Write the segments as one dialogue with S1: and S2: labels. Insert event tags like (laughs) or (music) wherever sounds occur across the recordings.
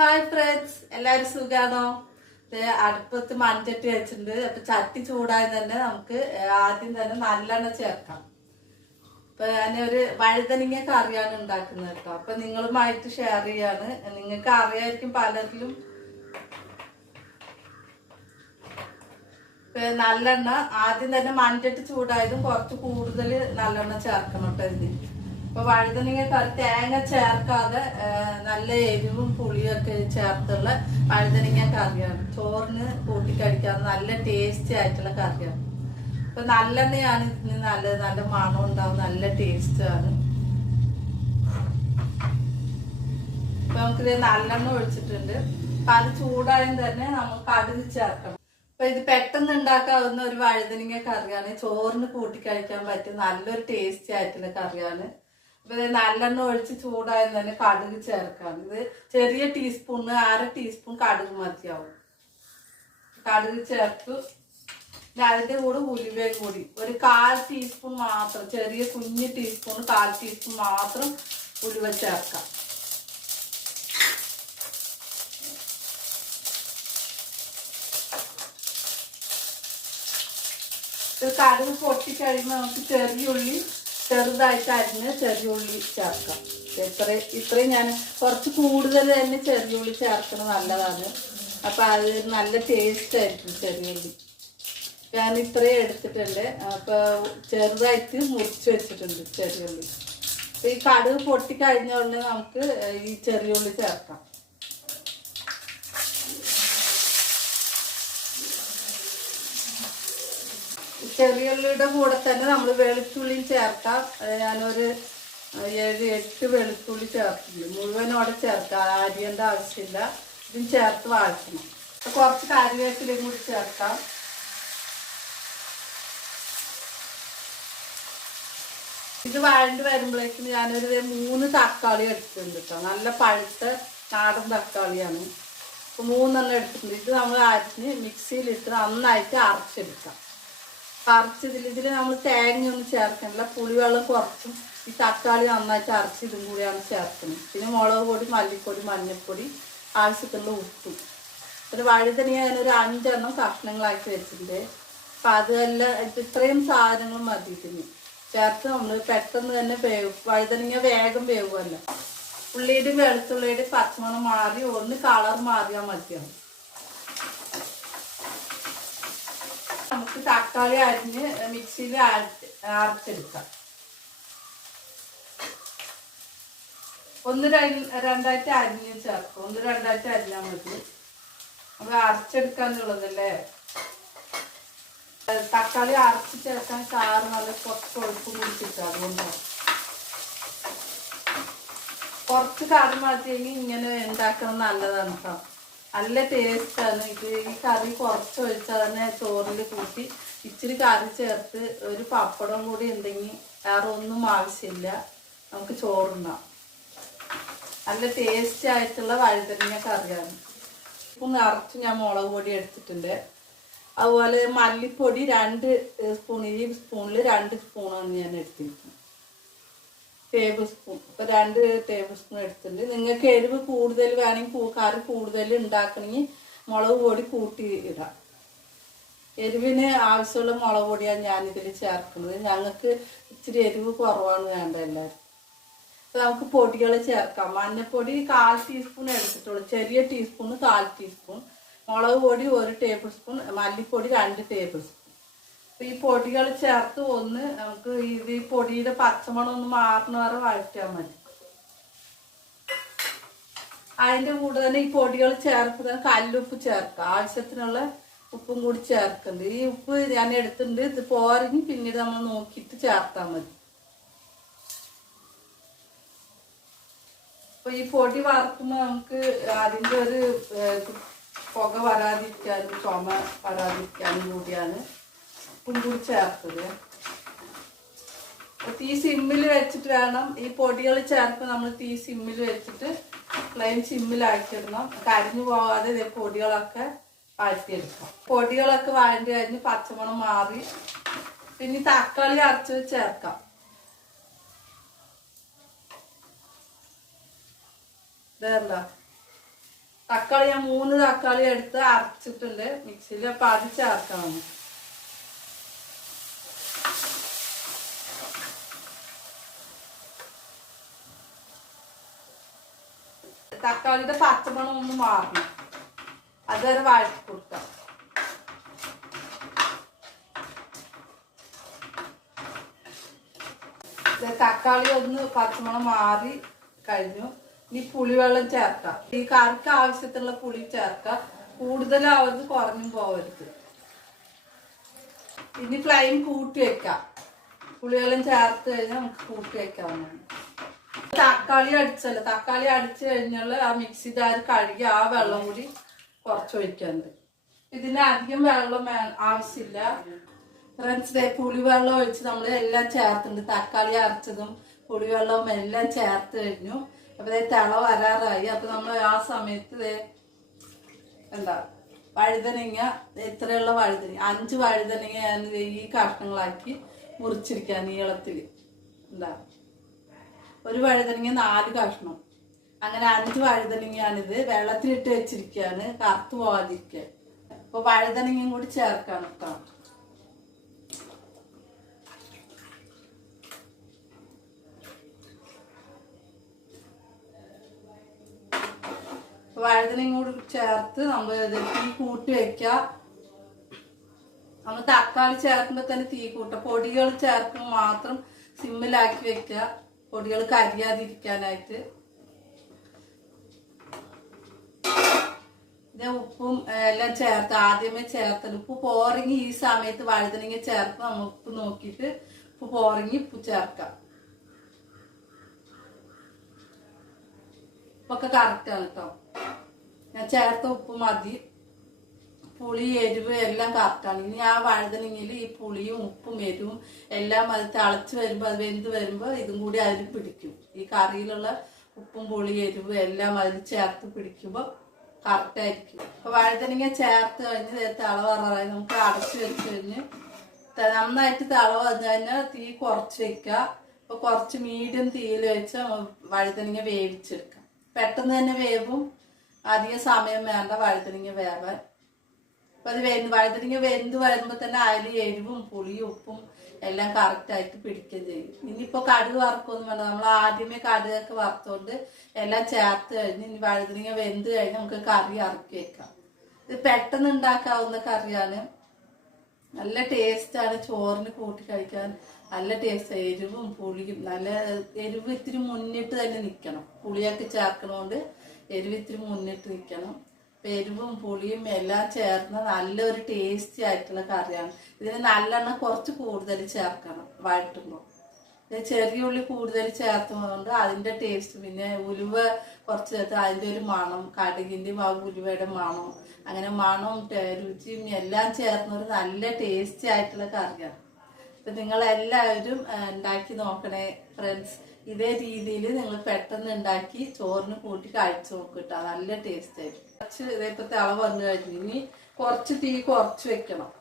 S1: Hi friends എല്ലാവരും സുഖാണോ? അടുപ്പത്ത് മൺചട്ടി വെച്ചിട്ടുണ്ട്. അപ്പൊ ചട്ടി ചൂടായി തന്നെ നമുക്ക് ആദ്യം തന്നെ നല്ലെണ്ണ ചേർക്കാം. ഇപ്പൊ ഒരു വഴുതനങ്ങ കറിയാണ് ഉണ്ടാക്കുന്നത് കേട്ടോ. അപ്പൊ നിങ്ങളുമായിട്ട് ഷെയർ ചെയ്യാണ്. നിങ്ങൾക്ക് അറിയായിരിക്കും പലരിലും. നല്ലെണ്ണ ആദ്യം തന്നെ മൺചട്ടി ചൂടായതും കുറച്ച് കൂടുതൽ നല്ലെണ്ണ ചേർക്കണം കേട്ടോ ഇതിന് ഇപ്പൊ വഴുതനങ്ങ കറി തേങ്ങ ചേർക്കാതെ നല്ല എരിവും പുളിയും ഒക്കെ ചേർത്തുള്ള വഴുതനങ്ങ കറിയാണ്. ചോറിന് കൂട്ടി കഴിക്കാൻ നല്ല ടേസ്റ്റി ആയിട്ടുള്ള കറിയാണ്. അപ്പൊ നല്ലെണ്ണയാണ് ഇതിന് നല്ലത്. നല്ല മണം ഉണ്ടാവും നല്ല ടേസ്റ്റ് ആണ്. ഇപ്പൊ നമുക്കിത് നല്ലെണ്ണ ഒഴിച്ചിട്ടുണ്ട്. അപ്പൊ അത് ചൂടായും തന്നെ നമുക്ക് കടുക് ചേർക്കണം. അപ്പൊ ഇത് പെട്ടെന്ന് ഉണ്ടാക്കാവുന്ന ഒരു വഴുതനങ്ങ കറിയാണ്. ചോറിന് കൂട്ടിക്കഴിക്കാൻ പറ്റിയ നല്ലൊരു ടേസ്റ്റി ആയിട്ടുള്ള കറിയാണ്. അപ്പൊ നല്ലെണ്ണ ഒഴിച്ച് ചൂടായും തന്നെ കടുക് ചേർക്കാം. ഇത് ചെറിയ ടീസ്പൂണ് അര ടീസ്പൂൺ കടുക് മതിയാവും. കടുക് ചേർത്തു. അതിന്റെ കൂടെ ഉലുവയും കൂടി. ഒരു കാൽ ടീസ്പൂൺ മാത്രം ചെറിയ കുഞ്ഞു ടീസ്പൂൺ കാൽ ടീസ്പൂൺ മാത്രം ഉലുവ ചേർക്കാം. കടുക് പൊട്ടി കഴിയുമ്പോൾ നമുക്ക് ചെറിയ ഉള്ളി ചെറുതായിട്ട് അരിഞ്ഞ് ചെറിയ ഉള്ളി ചേർക്കാം. എത്ര ഇത്രയും ഞാൻ കുറച്ച് കൂടുതൽ തന്നെ ചെറിയ ഉള്ളി ചേർക്കുന്നത് നല്ലതാണ്. അപ്പം അത് നല്ല ടേസ്റ്റ് ആയിരിക്കും ചെറിയ ഉള്ളി. ഞാൻ ഇത്രയും എടുത്തിട്ടുണ്ട്. അപ്പോൾ ചെറുതായിട്ട് മുറിച്ച് വെച്ചിട്ടുണ്ട് ചെറിയ ഉള്ളി. അപ്പം ഈ കടുക് പൊട്ടി കഴിഞ്ഞ ഉടനെ നമുക്ക് ഈ ചെറിയ ഉള്ളി ചേർക്കാം. ചെറിയുള്ളിയുടെ കൂടെ തന്നെ നമ്മൾ വെളുത്തുള്ളിയും ചേർക്കാം. ഞാനൊരു ഏഴ് എട്ട് വെളുത്തുള്ളി ചേർത്തിട്ടുണ്ട്. മുഴുവനോടെ ചേർക്കാം. അരിയേണ്ട ആവശ്യമില്ല. ഇതും ചേർത്ത് വാഴ്ത്തണം. കുറച്ച് കറിവേപ്പിലയും കൂടി ചേർക്കാം. ഇത് വഴണ്ട് വരുമ്പോഴേക്കും ഞാനൊരു മൂന്ന് തക്കാളി എടുത്തിട്ടുണ്ട് കേട്ടോ. നല്ല പഴുത്ത നാടൻ തക്കാളിയാണ്. മൂന്നെണ്ണം എടുത്തിട്ടുണ്ട്. ഇത് നമ്മൾ അരിഞ്ഞ് മിക്സിയിലിട്ട് നന്നായിട്ട് അരച്ചെടുക്കാം. അരച്ചതിൽ ഇതിൽ നമ്മൾ തേങ്ങയൊന്നും ചേർക്കണില്ല പുളിവെള്ളം കുറച്ചും ഈ തക്കാളി നന്നായിട്ട് അരച്ച് ഇതും കൂടിയാണ് ചേർക്കുന്നത്. പിന്നെ മുളക് പൊടി മല്ലിപ്പൊടി മഞ്ഞൾപ്പൊടി ആവശ്യത്തിനുള്ള ഉപ്പും. ഒരു വഴുതനങ്ങ ഞാൻ ഒരു അഞ്ചെണ്ണം കഷ്ണങ്ങളാക്കി വെച്ചിട്ടുണ്ട്. അപ്പം അതെല്ലാം ഇത് ഇത്രയും സാധനങ്ങൾ മതി ചേർത്ത് നമ്മൾ പെട്ടെന്ന് തന്നെ വേവും വഴുതനങ്ങ വേഗം വേവുമല്ലോ ഉള്ളിയുടെയും വെളുത്തുള്ളിയുടെയും പച്ചമണം മാറി ഒന്ന് കളർ മാറിയാൽ മതിയാവും. നമുക്ക് തക്കാളി അരിഞ്ഞ് മിക്സിയിൽ അരച്ചെടുക്കാം. ഒന്ന് രണ്ട് രണ്ടായിട്ട് അരിഞ്ഞ് ചേർക്കും. ഒന്ന് രണ്ടായിട്ട് അരിഞ്ഞാൽ മതി. നമുക്ക് അരച്ചെടുക്കാന്നുള്ളതല്ലേ? തക്കാളി അരച്ച് ചേർക്കാൻ ചാറ് നല്ല കുറച്ച് കൊഴുപ്പ് കുടിച്ചിട്ട് അതുകൊണ്ടാണ് കുറച്ച് കറി മാറ്റിയെങ്കിൽ ഇങ്ങനെ ഉണ്ടാക്കണം നല്ലതാണ് കേട്ടോ നല്ല ടേസ്റ്റാണ് ഇത് ഈ കറി കുറച്ച് ഒഴിച്ചാൽ തന്നെ ചോറിൽ കൂട്ടി ഇച്ചിരി കറി ചേർത്ത് ഒരു പപ്പടം കൂടി ഉണ്ടെങ്കിൽ വേറെ ഒന്നും ആവശ്യമില്ല. നമുക്ക് ചോറുണ്ടാം നല്ല ടേസ്റ്റി ആയിട്ടുള്ള വഴുതനങ്ങ കറിയാണ്. ഇപ്പം നിറച്ച് ഞാൻ മുളക് പൊടി എടുത്തിട്ടുണ്ട്. അതുപോലെ മല്ലിപ്പൊടി രണ്ട് സ്പൂൺ ഈ സ്പൂണിൽ രണ്ട് സ്പൂണാണ് ഞാൻ എടുത്തിരിക്കുന്നത്. ടേബിൾ സ്പൂൺ ഇപ്പൊ രണ്ട് ടേബിൾ സ്പൂൺ എടുത്തിട്ടുണ്ട്. നിങ്ങൾക്ക് എരിവ് കൂടുതൽ വേണമെങ്കിൽ കറി കൂടുതൽ ഉണ്ടാക്കണമെങ്കിൽ മുളക് പൊടി കൂട്ടി ഇടാം. എരിവിന് ആവശ്യമുള്ള മുളക് പൊടിയാണ് ഞാനിതിൽ ചേർക്കുന്നത്. ഞങ്ങൾക്ക് ഇച്ചിരി എരിവ് കുറവാണ് വേണ്ട എല്ലാവരും. അപ്പൊ നമുക്ക് പൊടികൾ ചേർക്കാം. മഞ്ഞൾപ്പൊടി കാൽ ടീസ്പൂൺ എടുത്തിട്ടുള്ളൂ. ചെറിയ ടീസ്പൂൺ കാൽ ടീസ്പൂൺ മുളക് പൊടി ഒരു ടേബിൾ സ്പൂൺ മല്ലിപ്പൊടി രണ്ട് ടേബിൾ സ്പൂൺ ഈ പൊടികൾ ചേർത്ത് ഒന്ന് നമുക്ക് ഇത് ഈ പൊടിയുടെ പച്ചമണം ഒന്ന് മാറുന്ന വരെ വഴറ്റാൻ മതി. അതിന്റെ കൂടെ തന്നെ ഈ പൊടികൾ ചേർത്ത് കല്ലുപ്പ് ചേർക്കുക ആവശ്യത്തിനുള്ള ഉപ്പും കൂടി ചേർക്കുന്നുണ്ട് ഈ ഉപ്പ് ഞാൻ എടുത്തിട്ടുണ്ട്. ഇത് പോരഞ്ഞ് പിന്നീട് നമ്മൾ നോക്കിയിട്ട് ചേർത്താൽ മതി. അപ്പൊ ഈ പൊടി വറുക്കുമ്പോൾ നമുക്ക് അതിന്റെ ഒരു പുക വരാതിരിക്കാനും ചുമ വരാതിരിക്കാനും കൂടിയാണ് ഉപ്പും കൂടി ചേർത്തത്. തീ സിമ്മിൽ വെച്ചിട്ട് വേണം. ഈ പൊടികൾ ചേർത്ത് നമ്മൾ തീ സിമ്മിൽ വെച്ചിട്ട് ഫ്ലെയിം സിമ്മിലാക്കിയിടണം. കരിഞ്ഞു പോകാതെ ഇതേ പൊടികളൊക്കെ വാഴ്ത്തിയെടുക്കാം പൊടികളൊക്കെ വഴറ്റി കഴിഞ്ഞ് പച്ചമണം മാറി. പിന്നെ തക്കാളി അരച്ച് ചേർക്കാം. ഇതല്ല തക്കാളി ഞാൻ മൂന്ന് തക്കാളി എടുത്ത് അരച്ചിട്ടുണ്ട്. മിക്സിയിൽ അപ്പം അത് ചേർക്കണം. തക്കാളിയുടെ പച്ചമണം ഒന്ന് മാറണം. അതുവരെ വഴക്കി കൊടുക്കാം. തക്കാളി ഒന്ന് പച്ചമണം മാറി കഴിഞ്ഞു. ഇനി പുളിവെള്ളം ചേർക്കാം. ഈ കറിക്ക് ആവശ്യത്തിനുള്ള പുളി ചേർക്കാം. കൂടുതലാവരുത് കുറഞ്ഞും പോവരുത്. ഇനി ഫ്ലെയിം കൂട്ടി വെക്കാം. പുളിവെള്ളം ചേർത്ത് കഴിഞ്ഞാൽ നമുക്ക് കൂട്ടി വെക്കാവുന്നതാണ്. തക്കാളി അടിച്ചല്ലോ. തക്കാളി അടിച്ചു കഴിഞ്ഞാൽ ആ മിക്സി ജാർ കഴുകി ആ വെള്ളം കൂടി കുറച്ച് ഒഴിക്കാണ്ട് ഇതിന് അധികം വെള്ളം ആവശ്യമില്ല. ഫ്രണ്ട്സ് പുളി പുളിവെള്ളം ഒഴിച്ച് നമ്മൾ എല്ലാം ചേർത്തിട്ടുണ്ട്. തക്കാളി അരച്ചതും പുളിവെള്ളവും എല്ലാം ചേർത്ത് കഴിഞ്ഞു. അപ്പൊ ദേ തിള വരാറായി. അപ്പൊ നമ്മൾ ആ സമയത്ത് എന്താ വഴുതനങ്ങ എത്രയുള്ള വഴുതനങ്ങ അഞ്ച് വഴുതനങ്ങ ഞാൻ ഈ കഷ്ണങ്ങളാക്കി മുറിച്ചിരിക്കാൻ നീളത്തിൽ എന്താ? ഒരു വഴുതനങ്ങ നാല് കഷ്ണം. അങ്ങനെ അഞ്ച് വഴുതനങ്ങയാണിത്. വെള്ളത്തിലിട്ട് വെച്ചിരിക്കുകയാണ് കറുത്ത് പോകാതിരിക്കാൻ അപ്പൊ വഴുതനങ്ങയും കൂടി ചേർക്കാം കേട്ടോ വഴുതനയും കൂടി ചേർത്ത് നമ്മൾ തീ കൂട്ടി വെക്കുക നമ്മൾ തക്കാളി ചേർക്കുമ്പോൾ തന്നെ തീ കൂട്ടുക പൊടികൾ ചേർക്കുമ്പോൾ മാത്രം സിമ്മിലാക്കി വെക്കുക പൊടികൾ കരിയാതിരിക്കാനായിട്ട്. ഇത് ഉപ്പും എല്ലാം ചേർത്ത് ആദ്യമേ ചേർത്തത്. ഉപ്പ് പോറങ്ങി ഈ സമയത്ത് വഴുതനങ്ങ ചേർത്ത് നമ്മൾ ഉപ്പ് നോക്കിയിട്ട് ഉപ്പ് പോറങ്ങി ഉപ്പ് ചേർക്കാം. ഉപ്പൊക്കെ കറക്റ്റാണ് കേട്ടോ ഞാൻ ചേർത്ത ഉപ്പ് മതി. പുളി എരിവ് എല്ലാം കറക്റ്റാണ് ഇനി ആ വഴുതനങ്ങിൽ ഈ പുളിയും ഉപ്പും എരിവും എല്ലാം അത് തിളച്ച് വരുമ്പോൾ അത് വെന്ത് വരുമ്പോൾ ഇതും കൂടി അതിൽ പിടിക്കും. ഈ കറിയിലുള്ള ഉപ്പും പുളി എരിവ് എല്ലാം അതിൽ ചേർത്ത് പിടിക്കുമ്പോൾ കറക്റ്റായിരിക്കും അപ്പോൾ അപ്പൊ വഴുതനങ്ങ ചേർത്ത് കഴിഞ്ഞ് തിള വറാറായി നമുക്ക് അടച്ചു വെച്ച് കഴിഞ്ഞ് നന്നായിട്ട് തിള വന്നു കഴിഞ്ഞാൽ തീ കുറച്ച് വെക്കുക. അപ്പൊ കുറച്ച് മീഡിയം തീയിൽ വെച്ച് വഴുതനങ്ങ വേവിച്ചെടുക്കാം. പെട്ടെന്ന് തന്നെ വേവും. അധികം സമയം വേണ്ട വഴുതനങ്ങ വേവാൻ. അപ്പൊ അത് വെന്ത് വഴുതനങ്ങ വെന്ത് വരുമ്പോ തന്നെ അതിൽ എരിവും പുളിയും ഉപ്പും എല്ലാം കറക്റ്റ് ആയിട്ട് പിടിക്കുകയും ചെയ്യും. ഇനിയിപ്പോ കടുക് വറക്കൊന്നും വേണ്ട നമ്മൾ ആദ്യമേ കടുകൊക്കെ വറുത്തോണ്ട് എല്ലാം ചേർത്ത് കഴിഞ്ഞ് ഇനി വഴുതനങ്ങ വെന്ത് കഴിഞ്ഞ് നമുക്ക് കറി ഇറക്കി വെക്കാം. ഇത് പെട്ടെന്ന് ഉണ്ടാക്കാവുന്ന കറിയാണ്. നല്ല ടേസ്റ്റാണ് ചോറിന് കൂട്ടി കഴിക്കാൻ. നല്ല ടേസ്റ്റ് എരിവും പുളിയും നല്ല എരിവ് ഇത്തിരി മുന്നിട്ട് തന്നെ നിൽക്കണം പുളിയൊക്കെ ചേർക്കണോണ്ട് എരിവ് ഇത്തിരി മുന്നിട്ട് നിൽക്കണം അപ്പൊ എരിവും പുളിയും എല്ലാം ചേർന്ന നല്ലൊരു ടേസ്റ്റി ആയിട്ടുള്ള കറിയാണ്. ഇതിന് നല്ലെണ്ണ കുറച്ച് കൂടുതൽ ചേർക്കണം വഴറ്റുമ്പോൾ. ഇത് ചെറിയ ഉള്ളി കൂടുതൽ ചേർത്തുകൊണ്ട് അതിന്റെ ടേസ്റ്റ് പിന്നെ ഉലുവ കുറച്ച് ചേർത്ത് അതിന്റെ ഒരു മണം കടുകിന്റെയും ആ ഉലുവയുടെ മണം അങ്ങനെ മണവും രുചിയും എല്ലാം ചേർന്ന ഒരു നല്ല ടേസ്റ്റി ആയിട്ടുള്ള കറിയാണ്. അപ്പൊ നിങ്ങൾ എല്ലാവരും ഉണ്ടാക്കി നോക്കണേ ഫ്രണ്ട്സ് ഇതേ രീതിയിൽ നിങ്ങൾ പെട്ടെന്ന് ഉണ്ടാക്കി ചോറിന് കൂട്ടി കഴിച്ചു നോക്കിട്ടോ നല്ല ടേസ്റ്റ് ആയിരിക്കും. കുറച്ച് ഇതേപ്പത്തെ അളവ് വന്നു കഴിഞ്ഞു. ഇനി കുറച്ച് തീ കുറച്ച് വെക്കണം.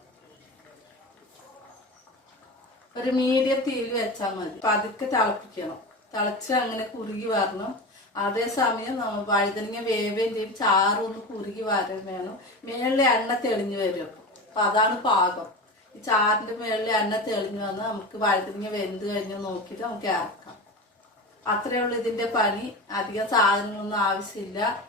S1: ഒരു മീഡിയം തീയിൽ വെച്ചാൽ മതി. പതുക്കെ തിളപ്പിക്കണം. തിളച്ച് അങ്ങനെ കുറുകി വരണം. അതേസമയം നമ്മൾ വഴുതനങ്ങ വേവേം ചെയ്യും ചാറൊന്ന് കുറുകി വരാൻ വേണം. മേളിലെ എണ്ണ തെളിഞ്ഞു വരും അപ്പൊ. അതാണ് പാകം. ഈ ചാറിന്റെ മേളിലെ എണ്ണ തെളിഞ്ഞു വന്നാൽ നമുക്ക് വഴുതനങ്ങ വെന്ത് കഴിഞ്ഞ് നോക്കിയിട്ട് നമുക്ക് ഇറക്കാം. അത്രയേ ഉള്ളൂ ഇതിന്റെ പണി. അധികം സാധനങ്ങളൊന്നും ആവശ്യമില്ല.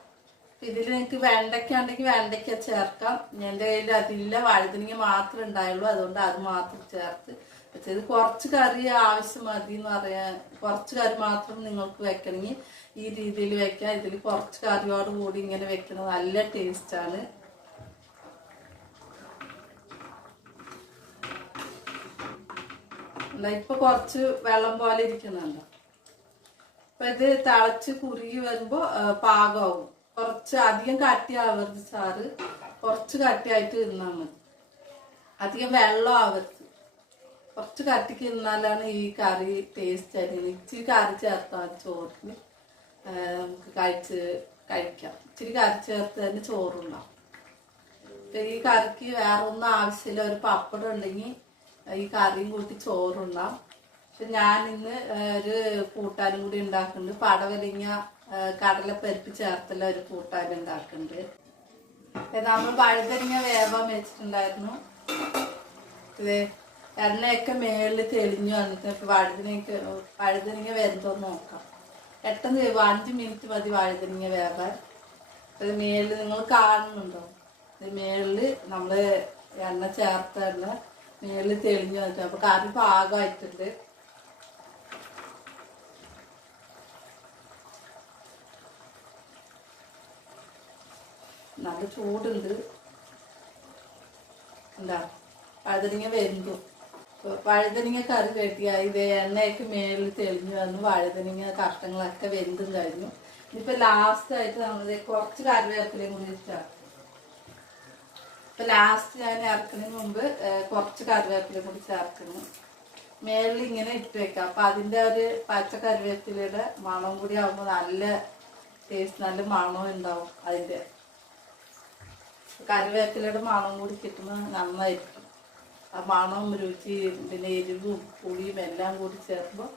S1: ഇതിൽ എനിക്ക് വെണ്ടയ്ക്ക ഉണ്ടെങ്കിൽ വെണ്ടയ്ക്ക ചേർക്കാം. എന്റെ കയ്യിൽ അതില്ല വഴുതനങ്ങ മാത്രമേ ഉണ്ടായുള്ളൂ. അതുകൊണ്ട് അത് മാത്രം ചേർത്ത് പക്ഷേ ഇത് കുറച്ച് കറി ആവശ്യം മതി എന്ന് പറയാൻ കുറച്ച് കറി മാത്രം നിങ്ങൾക്ക് വെക്കണമെങ്കിൽ ഈ രീതിയിൽ വെക്കാം. ഇതിൽ കുറച്ച് കറിയോട് കൂടി ഇങ്ങനെ വെക്കുന്നത് നല്ല ടേസ്റ്റാണ് ഇപ്പൊ കുറച്ച് വെള്ളം പോലെ ഇരിക്കുന്നുണ്ടോ. അപ്പൊ ഇത് തിളച്ച് കുറുകി വരുമ്പോ പാകമാവും. കുറച്ച് അധികം കട്ടിയാവരുത് ചാറ് കുറച്ച് കട്ടിയായിട്ട് ഇരുന്നാൽ മതി. അധികം വെള്ളം ആവരുത്. കുറച്ച് കട്ടിക്ക് ഇരുന്നാലാണ് ഈ കറി ടേസ്റ്റ് ആയിരിക്കും ഇച്ചിരി കറി ചേർത്താൽ മതി ചോറിന്. നമുക്ക് കഴിച്ച് കഴിക്കാം. ഇച്ചിരി കറി ചേർത്ത് തന്നെ ചോറുണ്ടാവും ഈ കറിക്ക് വേറെ ഒന്നും ആവശ്യമില്ല. ഒരു പപ്പടം ഉണ്ടെങ്കിൽ ഈ കറിയും കൂട്ടി ചോറുണ്ടാവും പക്ഷെ ഞാൻ ഇന്ന് ഒരു കൂട്ടാനും കൂടി ഉണ്ടാക്കുന്നുണ്ട്. പടവലിങ്ങ കടലപ്പരിപ്പ് ചേർത്തുള്ള ഒരു കൂട്ടാൻ ഉണ്ടാക്കുന്നുണ്ട് നമ്മൾ വഴുതരിങ്ങ വേവാൻ വെച്ചിട്ടുണ്ടായിരുന്നു. എണ്ണയൊക്കെ മേളിൽ തെളിഞ്ഞു വന്നിട്ട് ഇപ്പൊ വഴുതനങ്ങ വരുന്നോ നോക്കാം. പെട്ടെന്ന് അഞ്ച് മിനിറ്റ് മതി വഴുതനങ്ങ വേവാൻ. അത് മേളിൽ നിങ്ങൾ കാണുന്നുണ്ടോ? ഇത് മേളിൽ നമ്മൾ എണ്ണ ചേർത്തുള്ള മേളിൽ തെളിഞ്ഞു വന്നിട്ട് അപ്പൊ കറി പാകമായിട്ടുണ്ട്. നല്ല ചൂടുണ്ട്. എന്താ? വഴുതനങ്ങ വെന്തു വഴുതനങ്ങ കറി കെട്ടിയായി ഇത് എണ്ണയൊക്കെ മേളിൽ തെളിഞ്ഞു വന്നു വഴുതനങ്ങ കഷ്ണങ്ങളൊക്കെ വെന്തും കഴിഞ്ഞു. ലാസ്റ്റ് ആയിട്ട് നമ്മൾ കുറച്ച് കറിവേപ്പിലയും കൂടി ചേർക്കും ഇപ്പൊ ലാസ്റ്റ് ഞാൻ ഇറക്കുന്നതിന് മുമ്പ് കുറച്ച് കറിവേപ്പിലയും കൂടി ചേർക്കുന്നു. മേളിൽ ഇങ്ങനെ ഇട്ട് വെക്കാം. അപ്പൊ അതിന്റെ ഒരു പച്ച കറിവേപ്പിലയുടെ മണം കൂടി ആവുമ്പോ നല്ല ടേസ്റ്റ് നല്ല മണവും ഉണ്ടാവും അതിന്റെ. കറിവേപ്പിലയുടെ മണം കൂടി കിട്ടുമ്പോൾ നന്നായിരിക്കും. ആ മണവും രുചി പിന്നെ എരിവും പുളിയും എല്ലാം കൂടി ചേർക്കുമ്പോൾ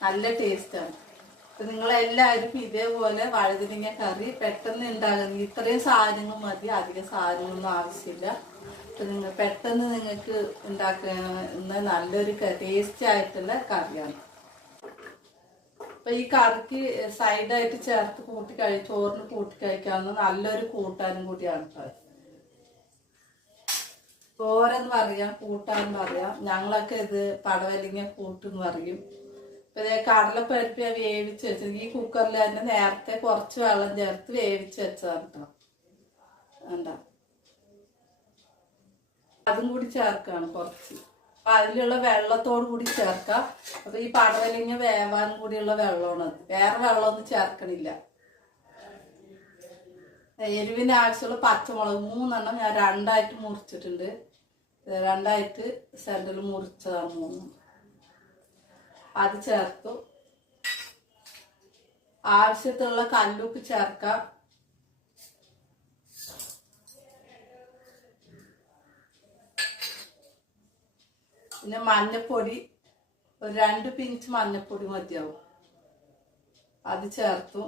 S1: നല്ല ടേസ്റ്റാണ്. അപ്പം നിങ്ങളെല്ലാവരും ഇതേപോലെ വഴുതിരിങ്ങ കറി പെട്ടെന്ന് ഉണ്ടാകുന്ന ഇത്രയും സാധനങ്ങൾ മതി അധികം സാധനങ്ങളൊന്നും ആവശ്യമില്ല. അപ്പം നിങ്ങൾ പെട്ടെന്ന് നിങ്ങൾക്ക് ഉണ്ടാക്കുന്ന നല്ലൊരു ടേസ്റ്റി ആയിട്ടുള്ള കറിയാണ്. അപ്പം ഈ കറിക്ക് സൈഡായിട്ട് ചേർത്ത് കൂട്ടി കഴി ചോറിന് കൂട്ടി കഴിക്കാവുന്ന നല്ലൊരു കൂട്ടാനും കൂടിയാണ് കേട്ടോ. തോരെന്ന് പറയാം കൂട്ടാന്ന് പറയാം. ഞങ്ങളൊക്കെ ഇത് പടവലിങ്ങ കൂട്ടെന്ന് പറയും. ഇപ്പൊ കടലപ്പരിപ്പ് ഞാൻ വേവിച്ച് വെച്ചത് ഈ കുക്കറിൽ തന്നെ നേരത്തെ കുറച്ച് വെള്ളം ചേർത്ത് വേവിച്ച് വെച്ചതാണ് കേട്ടോ എന്താ അതും കൂടി ചേർക്കാണ് കുറച്ച്. അപ്പൊ അതിലുള്ള വെള്ളത്തോട് കൂടി ചേർക്കാം. അപ്പൊ ഈ പടവലിങ്ങ വേവാൻ കൂടിയുള്ള വെള്ളമാണ് അത്. വേറെ വെള്ളമൊന്നും ചേർക്കണില്ല. എരിവിന് ആവശ്യമുള്ള പച്ചമുളക് മൂന്നെണ്ണം ഞാൻ രണ്ടായിട്ട് മുറിച്ചിട്ടുണ്ട്. രണ്ടായിട്ട് സെന്ററിൽ മുറിച്ചതാണ് മൂന്ന് അത് ചേർത്തു. ആവശ്യത്തിലുള്ള കല്ലുപ്പ് ചേർക്കാം. പിന്നെ മഞ്ഞപ്പൊടി ഒരു രണ്ട് പിഞ്ച് മഞ്ഞപ്പൊടി മതിയാവും. അത് ചേർത്തു.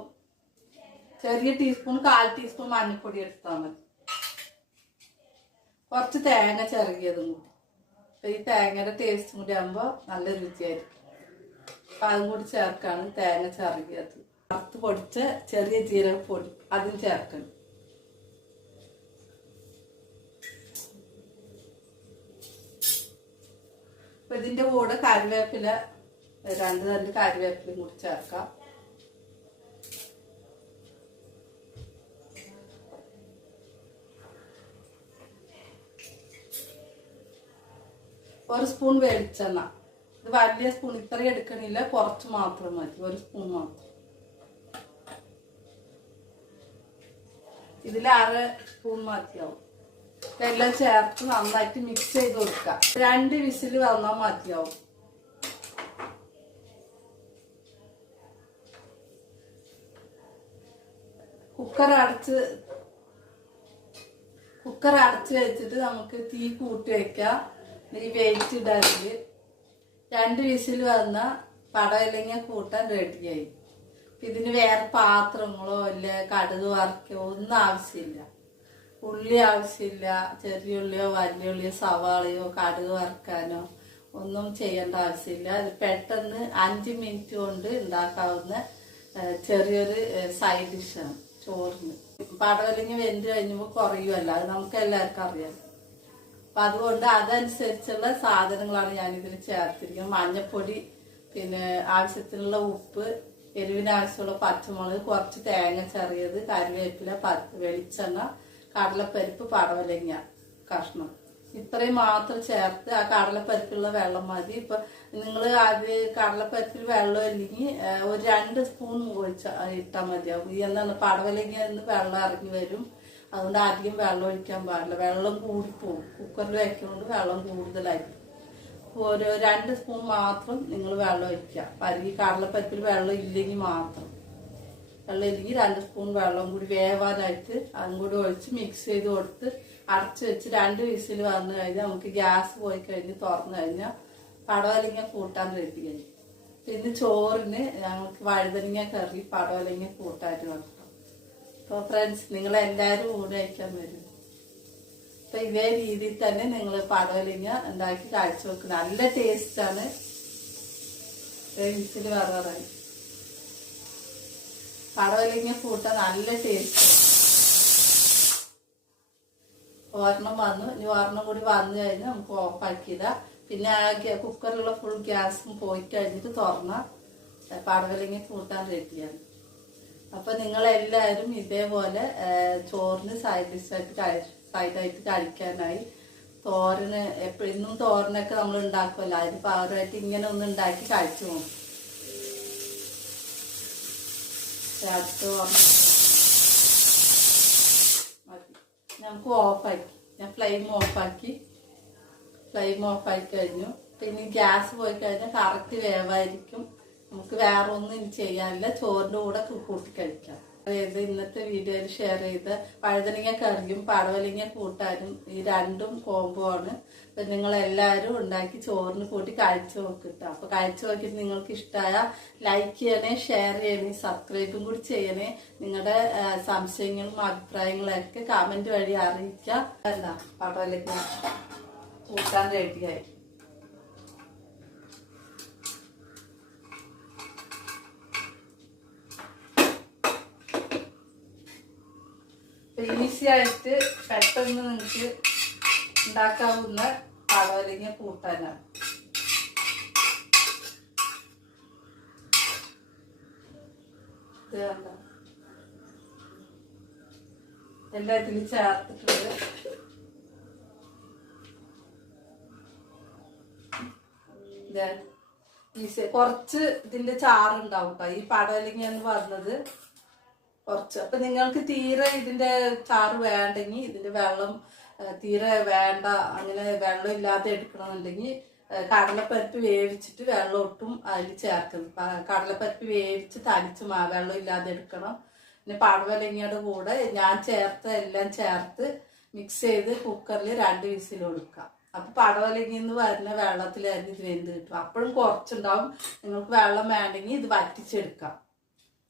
S1: ചെറിയ ടീസ്പൂൺ കാൽ ടീസ്പൂൺ മഞ്ഞൾപ്പൊടി എടുത്താൽ മതി. കുറച്ച് തേങ്ങ ചിറകിയതും കൂടി. ഈ തേങ്ങയുടെ ടേസ്റ്റും കൂടി ആകുമ്പോൾ നല്ല രുചിയായിരിക്കും. അപ്പം അതും കൂടി ചേർക്കാണ് തേങ്ങ ചിറകിയത്. വറുത്ത് പൊടിച്ച ചെറിയ ജീരക പൊടി അതും ചേർക്കണം. അപ്പൊ ഇതിന്റെ കൂടെ കറിവേപ്പില രണ്ട് രണ്ട് കറിവേപ്പിലയും കൂടി ചേർക്കാം. ഒരു സ്പൂൺ വെളിച്ചെണ്ണ. ഇത് വലിയ സ്പൂൺ ഇത്രയും എടുക്കണില്ല കുറച്ച് മാത്രം മതി ഒരു സ്പൂൺ മാത്രം. ഇതിൽ അര സ്പൂൺ മതിയാവും. എല്ലാം ചേർത്ത് നന്നായിട്ട് മിക്സ് ചെയ്ത് കൊടുക്കുക. രണ്ട് വിസിൽ വന്നാൽ മതിയാവും. കുക്കർ അടച്ച് കുക്കർ അടച്ച് വെച്ചിട്ട് നമുക്ക് തീ കൂട്ടി വെക്കാം. വെയിറ്റ് ഇടാതിൽ രണ്ട് വിസിൽ വന്ന പടയിലങ്ങ കൂട്ടാൻ റെഡിയായി ഇതിന് വേറെ പാത്രങ്ങളോ ഇല്ല കടുക് വറക്കോ ഒന്നും ആവശ്യമില്ല. ഉള്ളി ആവശ്യമില്ല. ചെറിയ ഉള്ളിയോ വലിയ ഉള്ളിയോ സവാളയോ കടുക് വറക്കാനോ ഒന്നും ചെയ്യേണ്ട ആവശ്യമില്ല. ഇത് പെട്ടെന്ന് അഞ്ച് മിനിറ്റ് കൊണ്ട് ഉണ്ടാക്കാവുന്ന ചെറിയൊരു സൈഡ് ഡിഷാണ് ചോറിന്. പടവലിങ്ങി വെന്ത് കഴിഞ്ഞപ്പോൾ കുറയുമല്ല അത് നമുക്ക് എല്ലാവർക്കും അറിയാം അപ്പൊ അതുകൊണ്ട് അതനുസരിച്ചുള്ള സാധനങ്ങളാണ് ഞാൻ ഇതിൽ ചേർത്തിരിക്കുന്നത്. മഞ്ഞപ്പൊടി പിന്നെ ആവശ്യത്തിനുള്ള ഉപ്പ് എരിവിന് ആവശ്യമുള്ള പച്ചമുളക് കുറച്ച് തേങ്ങ ചെറിയത് കറിവേപ്പില പ- വെളിച്ചെണ്ണ കടലപ്പരിപ്പ് പടവലങ്ങ കഷ്ണം. ഇത്രയും മാത്രം ചേർത്ത് ആ കടലപ്പരിപ്പുള്ള വെള്ളം മതി. ഇപ്പൊ നിങ്ങൾ അത് കടലപ്പരിപ്പിൽ വെള്ളം ഇല്ലെങ്കിൽ ഒരു രണ്ട് സ്പൂൺ ഒഴിച്ച ഇട്ടാൽ മതിയാവും. എന്താണ് പടവലങ്ങ വെള്ളം ഇറങ്ങി വരും. അതുകൊണ്ട് അധികം വെള്ളം ഒഴിക്കാൻ പാടില്ല. വെള്ളം കൂടിപ്പോവും. കുക്കറിൽ വെക്കുന്നതുകൊണ്ട് വെള്ളം കൂടുതലായിരിക്കും. ഒരു രണ്ട് സ്പൂൺ മാത്രം നിങ്ങൾ വെള്ളം ഒഴിക്കുക. പരുകി കടലപ്പരിപ്പിൽ വെള്ളം ഇല്ലെങ്കിൽ മാത്രം. വെള്ളം ഇല്ലെങ്കിൽ രണ്ട് സ്പൂൺ വെള്ളം കൂടി വേവാനായിട്ട് അതും കൂടി ഒഴിച്ച് മിക്സ് ചെയ്ത് കൊടുത്ത് അടച്ച് വെച്ച് രണ്ട് വിസിൽ വന്നു കഴിഞ്ഞാൽ നമുക്ക് ഗ്യാസ് പോയി കഴിഞ്ഞ് തുറന്നു കഴിഞ്ഞാൽ പടവലിങ്ങ കൂട്ടാൻ റെഡി കഴിഞ്ഞു പിന്നെ ചോറിന് ഞങ്ങൾക്ക് വഴുതനങ്ങ കറി പടവലങ്ങ കൂട്ടായിട്ട് വെക്കണം അപ്പോൾ ഫ്രണ്ട്സ് നിങ്ങൾ എല്ലാവരും ഊണ് കഴിക്കാൻ വരും. അപ്പൊ ഇതേ രീതിയിൽ തന്നെ നിങ്ങൾ പടവലിങ്ങ ഉണ്ടാക്കി കാഴ്ച വെക്കുക നല്ല ടേസ്റ്റാണ് വിസിൽ വററായി പടവലിങ്ങ കൂട്ട നല്ല ടേസ്റ്റ് ഒരെണ്ണം വന്നു. ഇനി ഒരെണ്ണം കൂടി വന്നു കഴിഞ്ഞാൽ നമുക്ക് ഓഫാക്കിയിടാം പിന്നെ ആ കുക്കറിലുള്ള ഫുൾ ഗ്യാസും പോയി കഴിഞ്ഞിട്ട് തുറന്ന പടവലിങ്ങ കൂട്ടാൻ റെഡിയാണ് അപ്പൊ നിങ്ങൾ എല്ലാവരും ഇതേപോലെ ചോറിന് സൈഡ് ഡിഷായിട്ട് സൈഡായിട്ട് കഴിക്കാനായി. തോരന് എപ്പോഴും തോരനൊക്കെ നമ്മൾ ഉണ്ടാക്കുമല്ലോ അതിന് പകരമായിട്ട് ഇങ്ങനെ ഒന്ന് ഉണ്ടാക്കി കഴിച്ചു പോകും ഞങ്ങൾക്ക് ഓഫാക്കി ഞാൻ ഫ്ലെയിം ഓഫാക്കി. ഫ്ലെയിം ഓഫാക്കി കഴിഞ്ഞു. പിന്നെ ഗ്യാസ് പോയി കഴിഞ്ഞാൽ കറക്റ്റ് വേവായിരിക്കും. നമുക്ക് വേറെ ഒന്നും ചെയ്യാനില്ല. ചോറിന്റെ കൂടെ കൂട്ടി കഴിക്കാം. അതായത് ഇന്നത്തെ വീഡിയോയിൽ ഷെയർ ചെയ്ത പഴുതനങ്ങ കറിയും പടവലങ്ങ കൂട്ടാനും ഈ രണ്ടും കോംബോ ആണ്. അപ്പൊ നിങ്ങൾ എല്ലാവരും ഉണ്ടാക്കി ചോറിന് കൂട്ടി കഴിച്ചു നോക്കിട്ടോ. അപ്പൊ കഴിച്ചു നോക്കിയിട്ട് നിങ്ങൾക്ക് ഇഷ്ടമായ ലൈക്ക് ചെയ്യണേ ഷെയർ ചെയ്യണേ സബ്സ്ക്രൈബും കൂടി ചെയ്യണേ. നിങ്ങളുടെ സംശയങ്ങളും അഭിപ്രായങ്ങളും ഒക്കെ കമന്റ് വഴി അറിയിക്കാം. എന്താ പടവലങ്ങ കൂട്ടാൻ റെഡിയായി ഈസി ആയിട്ട് പെട്ടെന്ന് നിങ്ങൾക്ക് ഉണ്ടാക്കാവുന്ന പടവലങ്ങ കൂട്ടാനാണ്. ഇത് കണ്ടോ? ചേർത്തിട്ടുണ്ട്. ഈസി കുറച്ച് ഇതിന്റെ ചാറുണ്ടാവും കേട്ടോ ഈ പടവലങ്ങ എന്ന് പറഞ്ഞത് കുറച്ച്. അപ്പൊ നിങ്ങൾക്ക് തീരെ ഇതിന്റെ ചാറ് വേണ്ടെങ്കിൽ ഇതിന്റെ വെള്ളം തീരെ വേണ്ട അങ്ങനെ വെള്ളം ഇല്ലാതെ എടുക്കണമെന്നുണ്ടെങ്കിൽ കടലപ്പരിപ്പ് വേവിച്ചിട്ട് വെള്ളം ഒട്ടും അതിൽ ചേർക്കണം പ- കടലപ്പരിപ്പ് വേവിച്ച് തനിച്ച് മാ വെള്ളം ഇല്ലാതെ എടുക്കണം. പിന്നെ പടവലങ്ങയുടെ കൂടെ ഞാൻ ചേർത്ത എല്ലാം ചേർത്ത് മിക്സ് ചെയ്ത് കുക്കറിൽ രണ്ട് വിസിൽ കൊടുക്കാം അപ്പൊ പടവലങ്ങി എന്ന് വരുന്ന വെള്ളത്തിലായിരുന്നു ഇത് വെന്ത് കിട്ടും അപ്പോഴും കുറച്ചുണ്ടാവും. നിങ്ങൾക്ക് വെള്ളം വേണ്ടെങ്കിൽ ഇത് വറ്റിച്ചെടുക്കാം.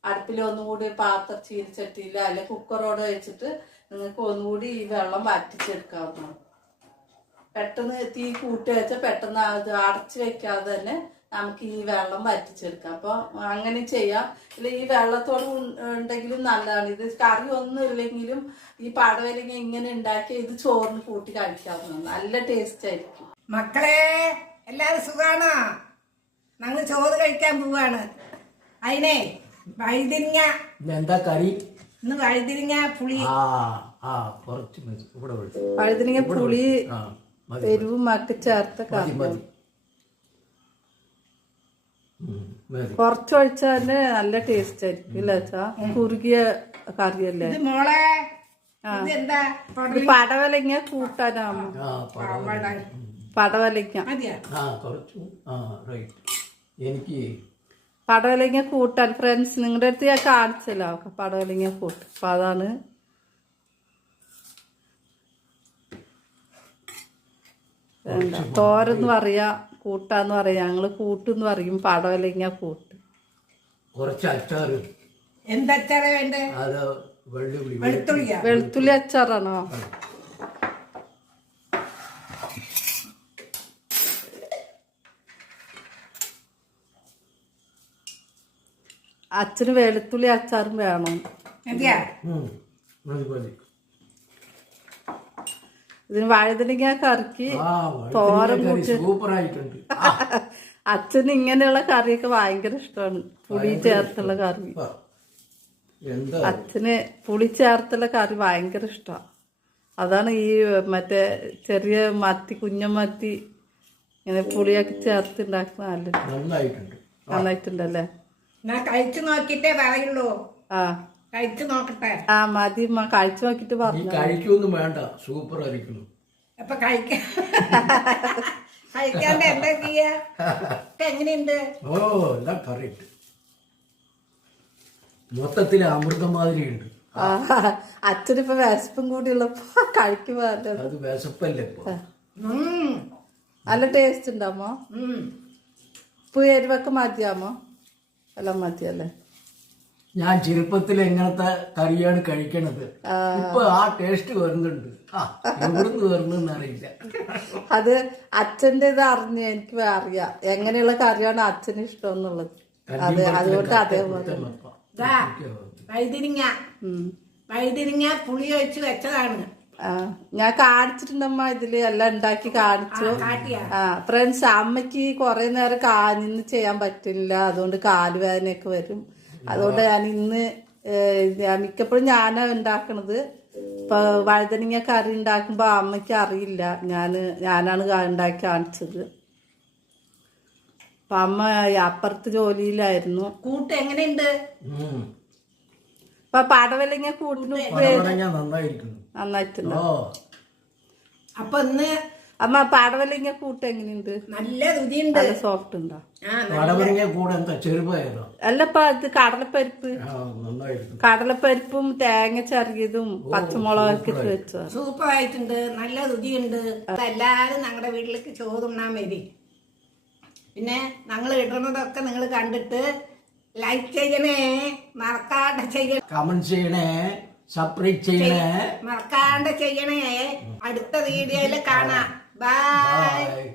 S1: അടുപ്പിൽ ഒന്നുകൂടി പാത്ര ചീനിച്ചട്ടിയില്ല അല്ലെ കുക്കറോട് വെച്ചിട്ട് നിങ്ങൾക്ക് ഒന്നുകൂടി ഈ വെള്ളം വറ്റിച്ചെടുക്കാവുന്നതാണ്. പെട്ടെന്ന് തീ കൂട്ടി വെച്ചാൽ പെട്ടെന്ന് അത് അടച്ചു വെക്കാതെ തന്നെ നമുക്ക് ഈ വെള്ളം വറ്റിച്ചെടുക്കാം. അപ്പോൾ അങ്ങനെ ചെയ്യാം. ഇല്ല ഈ വെള്ളത്തോട് ഉണ്ടെങ്കിലും നല്ലതാണ്. ഇത് കറി ഒന്നും ഇല്ലെങ്കിലും ഈ പടവലങ്ങ ഇങ്ങനെ ഉണ്ടാക്കി ഇത് ചോറിന് കൂട്ടി കഴിക്കാവുന്നതാണ്. നല്ല ടേസ്റ്റ് ആയിരിക്കും.
S2: മക്കളെ എല്ലാരും സുഖാണോ? ഞങ്ങൾ ചോറ് കഴിക്കാൻ പോവാണ്. അതിനെ വഴുതിരിങ്ങ.
S3: എന്താ കറി?
S2: ഇന്ന് വഴുതിരിങ്ങ പുളി.
S3: ആ ആ കുറച്ച് മതി. ഇവിടെ വിളിച്ചു
S1: പഴുതിനിങ്ങ പുളി
S3: ആ മതി
S1: എരിവും ഒക്കെ ചേർത്ത
S3: മതി
S1: കറി
S3: മതി. ഉം, മതി.
S1: കുറച്ച് ഒഴിച്ചാൽ നല്ല ടേസ്റ്റ് ആയിരിക്കും കുറുകിയ കറിയല്ലേ
S2: ഇത് മോളെ. ഇത് എന്താ?
S1: ഇത് പടവലങ്ങ. കൂട്ടാനാമോ
S3: ആ പടവലം.
S1: പടവലങ്ങ.
S2: മതിയാ?
S3: ആ കുറച്ച്. ആ റൈറ്റ് എനിക്ക്
S1: പടവലങ്ങ കൂട്ടാൻ ഫ്രണ്ട്സ് നിങ്ങളുടെ അടുത്ത് ഞാൻ കാണിച്ചല്ലോ. പടവലങ്ങ കൂട്ട്. അപ്പൊ അതാണ് എന്താ തോരെന്ന് പറയാ കൂട്ടാന്ന് പറയാ. ഞങ്ങൾ കൂട്ടെന്ന് പറയും പടവലങ്ങ കൂട്ട്.
S3: കുറച്ച് അച്ചാറ്.
S2: എന്തച്ചാറേ വേണ്ടേ?
S3: അത് വെള്ളുള്ളി
S2: വെളുത്തുള്ളിയാ?
S1: വെളുത്തുള്ളി അച്ചാറാണോ? അച്ഛന് വെളുത്തുള്ളി അച്ചാറും വേണം. ഇതിന് വഴുതനങ്ങ കറിക്ക്
S3: ആ
S1: തോരൻ
S3: ആയിട്ടുണ്ട് (laughs)
S1: അച്ഛന് ഇങ്ങനെയുള്ള കറിയൊക്കെ ഭയങ്കര ഇഷ്ടമാണ്. പുളി ചേർത്തുള്ള കറി.
S3: എന്താ?
S1: അച്ഛന് പുളി ചേർത്തുള്ള കറി ഭയങ്കര ഇഷ്ടമാണ് അതാണ് ഈ മറ്റേ ചെറിയ മത്തി കുഞ്ഞമത്തി ഇങ്ങനെ പുളിയൊക്കെ ചേർത്ത് ഉണ്ടാക്കുന്ന നല്ല
S3: നന്നായിട്ടുണ്ട്.
S1: നന്നായിട്ടുണ്ടല്ലേ?
S2: ഞാൻ കഴിച്ചു നോക്കിട്ടേ പറയുള്ളൂ.
S1: ആ.
S2: കഴിച്ചു നോക്കട്ടെ.
S1: ആ മതി ഉമ്മ. കഴിച്ചു നോക്കിട്ട്
S3: നീ
S1: പറഞ്ഞു
S3: കഴിക്കൊന്നും വേണ്ട. സൂപ്പർ ആയിരിക്കുന്നു
S2: അപ്പൊ കഴിക്കാൻ കഴിക്കാണ്ട് എന്താ ചെയ്യാ? ഇപ്പൊ എങ്ങനെയുണ്ട്?
S3: ഓ എല്ലാം കറക്റ്റ് മൊത്തത്തിൽ അമൃതം മാതിരിയുണ്ട്.
S1: ആ അച്ഛനിപ്പോ വിശപ്പും കൂടി ഉള്ളപ്പോ കഴിക്കുമ്പോ നല്ല-
S3: അത് വിശപ്പല്ലേ ഇപ്പൊ?
S2: ഉം,
S1: നല്ല ടേസ്റ്റ് ഉണ്ടാമോ
S2: ഉം.
S1: ഉപ്പ് എരിവൊക്കെ മതിയാമോ എല്ലാം മതിയല്ലേ
S3: ഞാൻ ചെറുപ്പത്തിൽ എങ്ങനത്തെ കറിയാണ് കഴിക്കണത്. ഇപ്പൊ ആ ടേസ്റ്റ് വരുന്നുണ്ട് ആ എവിടുന്ന് വരുന്നെന്ന് അറിയില്ല.
S1: അത് അച്ഛന്റെ ഇത് അറിഞ്ഞ് എനിക്ക് അറിയാം. എങ്ങനെയുള്ള കറിയാണ് അച്ഛന് ഇഷ്ടം എന്നുള്ളത് അതെ അതുകൊണ്ട് അതേപോലെ.
S2: ദാ വൈതിരിങ്ങ. വൈതിരിങ്ങ പുളി ഒഴിച്ച് വെച്ചതാണ്.
S1: ഞാൻ കാണിച്ചിട്ടുണ്ടമ്മ ഇതിൽ. എല്ലാം ഉണ്ടാക്കി കാണിച്ചു.
S2: കാട്ടിയ?
S1: ആ ഫ്രണ്ട്സ് അമ്മയ്ക്ക് കുറെ നേരം കാഞ്ഞിന്ന് ചെയ്യാൻ പറ്റില്ല. അതുകൊണ്ട് കാലുവേദനയൊക്കെ വരും. അതുകൊണ്ട് ഞാൻ ഇന്ന് ഞാൻ മിക്കപ്പോഴും ഞാനാ ഉണ്ടാക്കണത്. ഇപ്പൊ വഴുതനങ്ങ കറി ഉണ്ടാക്കുമ്പോ അമ്മയ്ക്ക് അറിയില്ല. ഞാൻ ഞാനാണ് ഉണ്ടാക്കി കാണിച്ചത്. അപ്പൊ അമ്മ അപ്പുറത്ത് ജോലിയിലായിരുന്നു.
S2: കൂട്ട് എങ്ങനെയുണ്ട്?
S1: അപ്പൊ പടവലങ്ങ
S3: നന്നായിരിക്കുന്നു.
S1: നന്നായിട്ടുണ്ട്.
S3: ഓ.
S2: അപ്പൊ ഇന്ന്
S1: അമ്മ പടവലങ്ങ കൂട്ട് എങ്ങനെയുണ്ട്?
S2: നല്ല രുചിയുണ്ട്.
S1: നല്ല സോഫ്റ്റ് ഉണ്ടോ?
S3: അല്ല കൂടെ എന്താ ചെറുപയറോ?
S1: അല്ലപ്പ ഇത് കടലപ്പരിപ്പ്. കടലപ്പരിപ്പും തേങ്ങ ചെറിയതും പച്ചമുളകൊക്കെ ഇട്ട് വെച്ചോ
S2: സൂപ്പർ ആയിട്ടുണ്ട് നല്ല രുചിയുണ്ട്. അപ്പൊ എല്ലാരും ഞങ്ങളുടെ വീട്ടിലേക്ക് ചോറുണ്ണാൻ വരി. പിന്നെ ഞങ്ങൾ ഇടുന്നതൊക്കെ നിങ്ങൾ കണ്ടിട്ട് ലൈക്ക് ചെയ്യണേ മറക്കാണ്ട് ചെയ്യണേ.
S3: കമന്റ് ചെയ്യണേ സബ്സ്ക്രൈബ് ചെയ്യണേ.
S2: മറക്കാണ്ട് ചെയ്യണേ. അടുത്ത വീഡിയോയിൽ കാണാം. Bye
S3: bye